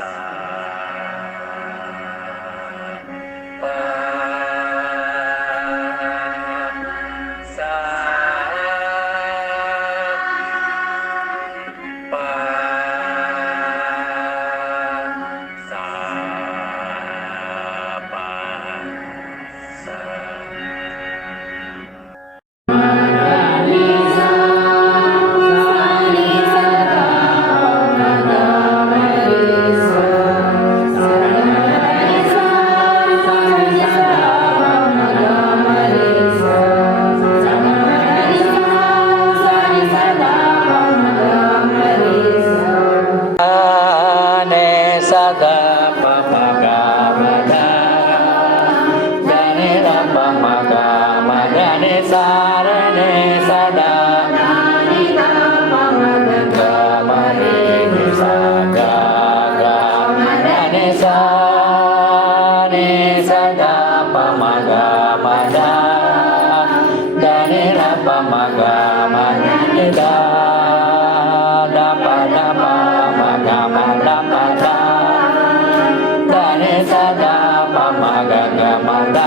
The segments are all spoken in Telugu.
Tchau. ధని రప మగ మదని దా ద పద మగ మద పద ధని సదా పమగ గమద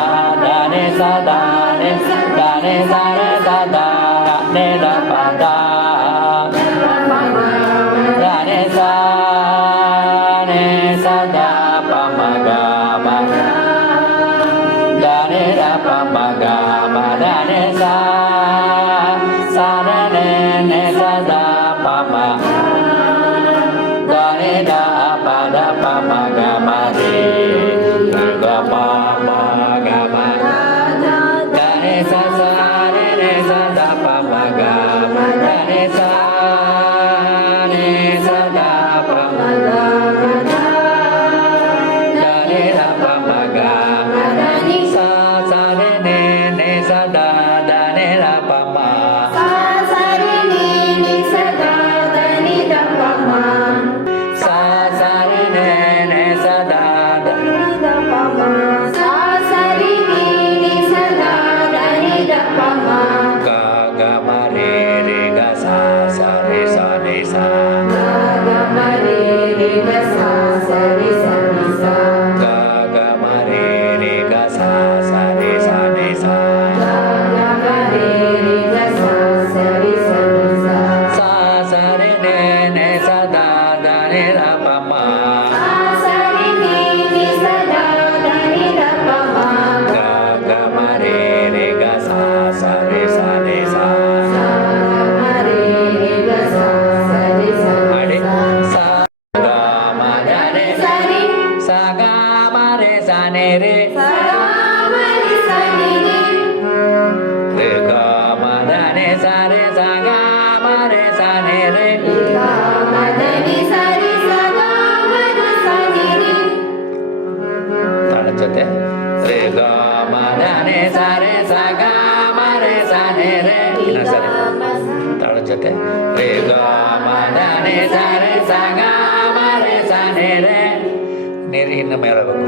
ధని సదా ని ధని సరి సదా ని ద పద ధని సా ని సదా పమగ మద ధని साने रे रे गा म ने सा रे सा गा म रे सा ने रे ತಾಳದ ಜೊತೆ ರೇ ಗ ಮ ನೆ ಸ ರೇ ಸ ಗ ಮ ರೇ ಸ ನೆ ರೇ ಇನ್ನೊಂದ್ಸರಿ ತಾಳದ ಜೊತೆ ರೇ ಗ ಮ ನೆ ಸ ರೇ ಸ ಗ ಮ ರೇ ಸ ನೆ ರೇ ನೀರು ಇನ್ನು ಮೇಲಬೇಕು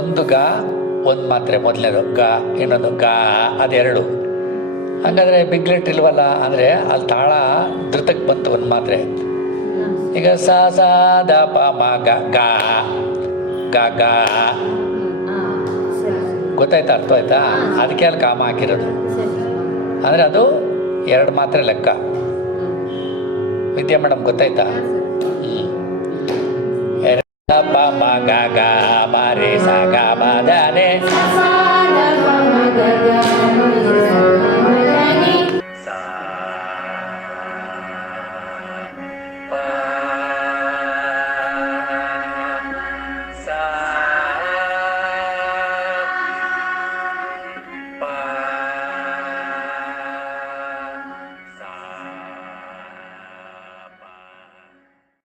ಒಂದು ಗ, ಒಂದು ಮಾತ್ರೆ ಮೊದಲನೇದು ಗ, ಇನ್ನೊಂದು ಗ, ಅದೆರಡು. ಹಾಗಾದ್ರೆ ಬಿಗ್ಲೆಟ್ ಇಲ್ವಲ್ಲ ಅಂದರೆ ಅಲ್ಲಿ ತಾಳ ಧೃತಕ್ಕೆ ಬಂತು ಒಂದು ಮಾತ್ರೆ. ಈಗ ಸ ಸ, ದ, ಪ, ಮ, ಗ ಗ. ಗ ಗ. ಗೊತ್ತಾಯ್ತಾ ಅರ್ಥ ಆಯ್ತಾ ಅದಕ್ಕೆ ಅಲ್ಲಿ ಕಾಮ ಹಾಕಿರೋದು. ಅಂದರೆ ಅದು ಎರಡು ಮಾತ್ರೆ ಲೆಕ್ಕ. ವಿದ್ಯಾ ಮೇಡಮ್ ಗೊತ್ತಾಯ್ತಾ? ಹ್ಮ್. Sapa magaga, bare sagamadane. Sasa.